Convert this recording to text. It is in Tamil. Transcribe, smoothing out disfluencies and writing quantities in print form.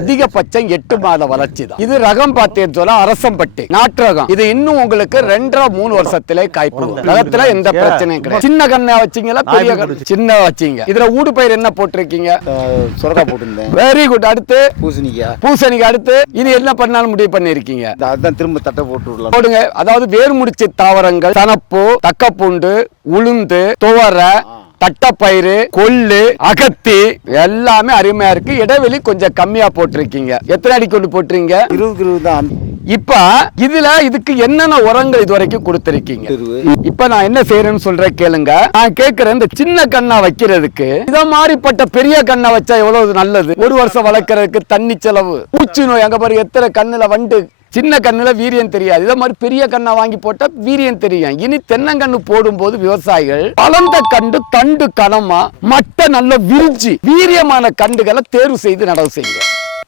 அதிகபட்சம் 8 மாத வளர்ச்சி தான். இது ரகம் பார்த்தேன்னு சொல்ல அரசம்பட்டு நாட்டு ரகம். இது இன்னும் உங்களுக்கு 2-3 வருஷத்திலே காய்ப்பு. ரகத்துல எந்த பிரச்சனையும் கிடையாது. சின்ன கண்ணா வச்சீங்களா பெரிய சின்ன வச்சீங்க. இதுல ஊடு பயிர் என்ன போட்டிருக்கீங்க? சுரக்கா போட்டிருந்தேன். Very good. அடுத்து பூசணிக்காய். அடுத்து இனி என்ன பண்ணாலும் முடிவு பண்ணிருக்கீங்க? அதான் திரும்ப தட்டை போட்டு போடுங்க. அதாவது வேர்முடிச்சு தாவரங்கள், தனப்பு, தக்கப்பூண்டு, உளுந்து, துவரை, தட்டப்பயிறு, கொள்ளு, அகத்தி எல்லாமே அருமையா இருக்கு. இடைவெளி கொஞ்சம் கம்மியா போட்டிருக்கீங்க. எத்தனை அடி கொண்டு போட்டுறீங்க? 20 தான். இப்ப இதுக்கு என்னென்ன உரங்கள் இதுவரைக்கும் கொடுத்திருக்கீங்க? இப்ப நான் என்ன செய்யறேன்னு சொல்றேன் கேளுங்க. நான் கேட்கிறேன், இந்த சின்ன கண்ணா வைக்கிறதுக்கு இத மாதிரிப்பட்ட பெரிய கண்ணா வச்சா எவ்வளவு நல்லது? 1 வருஷம் வளர்க்கறதுக்கு தண்ணி செலவு, பூச்சி நோய், அங்க பாரு எத்தனை கண்ணுல வண்டு. சின்ன கண்ணுல வீரியம் தெரியாது. இதை மாதிரி பெரிய கண்ணை வாங்கி போட்டா வீரியம் தெரியும். இனி தென்னங்கண்ணு போடும்போது விவசாயிகள் வளர்ந்த கண்டு தண்டு கனமா மட்ட நல்ல விரிஞ்சி வீரியமான கண்டுகளை தேர்வு செய்து நடவு செய்யுங்க.